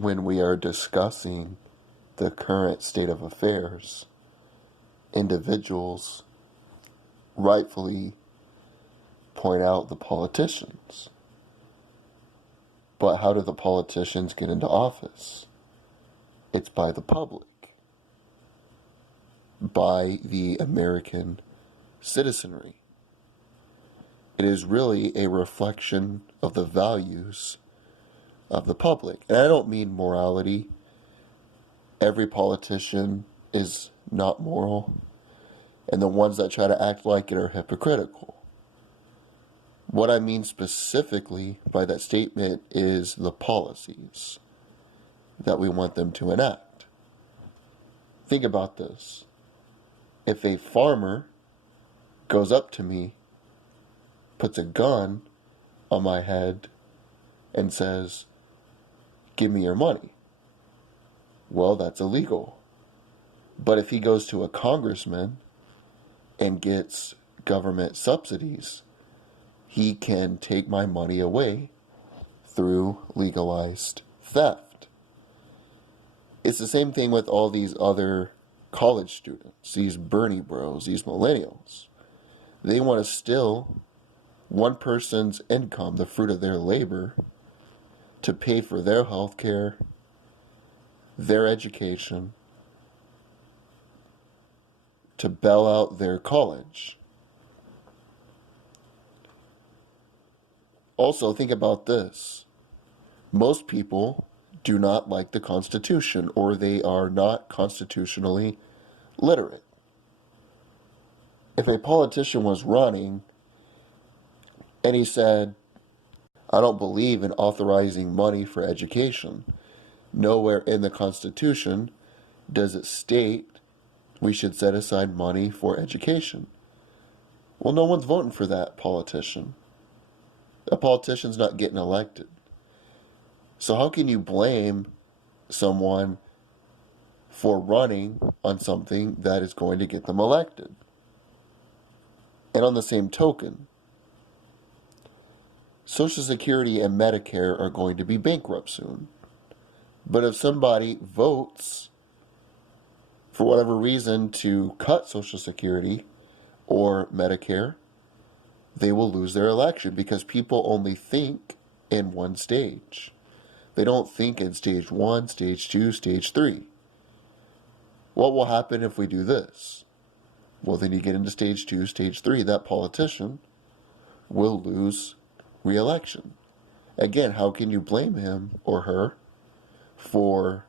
when we are discussing the current state of affairs, individuals rightfully point out the politicians. But how do the politicians get into office? It's by the public, by the American citizenry. It is really a reflection of the values of the public. And I don't mean morality. Every politician is not moral, and the ones that try to act like it are hypocritical. What I mean specifically by that statement is the policies that we want them to enact. Think about this. If a farmer goes up to me, puts a gun on my head, and says, "Give me your money," well, that's illegal. But if he goes to a congressman and gets government subsidies, he can take my money away through legalized theft. It's the same thing with all these other college students, these Bernie bros, these millennials. They want to steal one person's income, the fruit of their labor, to pay for their health care, their education, to bail out their college. Also, think about this. Most people do not like the Constitution, or they are not constitutionally literate. If a politician was running and he said, "I don't believe in authorizing money for education," nowhere in the Constitution does it state we should set aside money for education. Well, no one's voting for that politician. A politician's not getting elected. So how can you blame someone for running on something that is going to get them elected? And on the same token, Social Security and Medicare are going to be bankrupt soon. But if somebody votes for whatever reason to cut Social Security or Medicare, they will lose their election because people only think in one stage. They don't think in stage 1, stage 2, stage 3. What will happen if we do this? Well, then you get into stage 2, stage 3. That politician will lose re-election. Again, how can you blame him or her for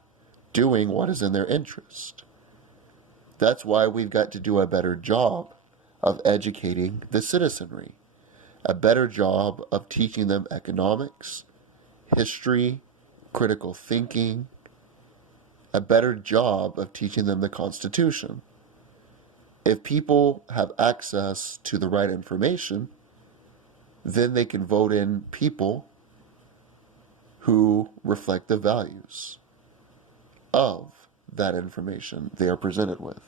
doing what is in their interest? That's why we've got to do a better job of educating the citizenry, a better job of teaching them economics, history, critical thinking, a better job of teaching them the Constitution. If people have access to the right information, then they can vote in people who reflect the values of that information they are presented with.